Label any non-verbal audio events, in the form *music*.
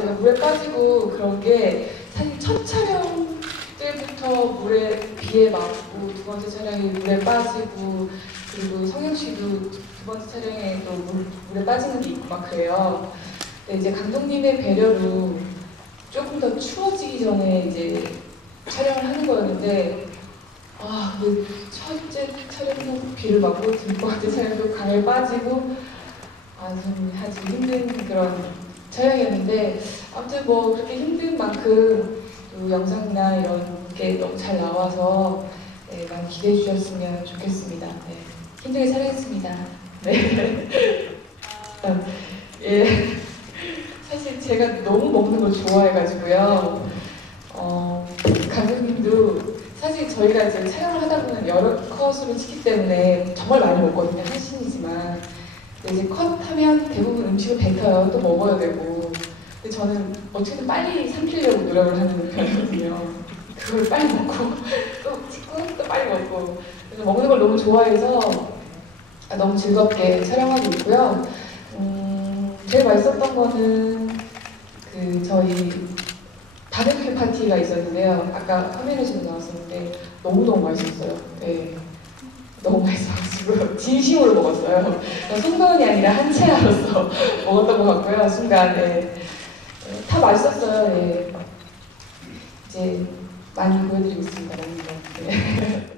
물에 빠지고 그런 게 사실 첫 촬영 때부터 물에 비에 맞고 두 번째 촬영에 물에 빠지고 그리고 성형 씨도 두 번째 촬영에 또 물, 물에 빠지는 게 있고 막 그래요. 근데 이제 감독님의 배려로 조금 더 추워지기 전에 이제 촬영을 하는 거였는데 아 첫째 촬영도 비를 맞고 두 번째 촬영도 강에 빠지고 아주 힘든 그런 촬영이었는데 아무튼 뭐 그렇게 힘든 만큼 또 영상이나 이런 게 너무 잘 나와서 네, 많이 기대해 주셨으면 좋겠습니다. 네, 힘들게 촬영했습니다. 네. 아, *laughs* 예. 사실 제가 너무 먹는 걸 좋아해가지고요. 어, 감독님도 사실 저희가 이제 촬영을 하다 보면 여러 컷으로 찍기 때문에 정말 많이 먹거든요. 한신이지만. 이제 컷하면 대부분 음식을 뱉어요. 또 먹어야 되고. 근데 저는 어떻게든 빨리 삼키려고 노력을 하는 편이거든요. 그걸 빨리 먹고 또 찍고 또 빨리 먹고. 그래서 먹는 걸 너무 좋아해서 아, 너무 즐겁게 촬영하고 있고요. 음, 제일 맛있었던 거는 그 저희 바베큐 파티가 있었는데요. 아까 화면에서도 나왔었는데 너무너무 맛있었어요. 네. 너무 맛있어가지고 진심으로 먹었어요. 순간이 아니라 한 채로서 *laughs* 먹었던 것 같고요. 순간 네. 네, 다 맛있었어요. 네. 이제 많이 보여드리고 있습니다. 거. 네. *laughs*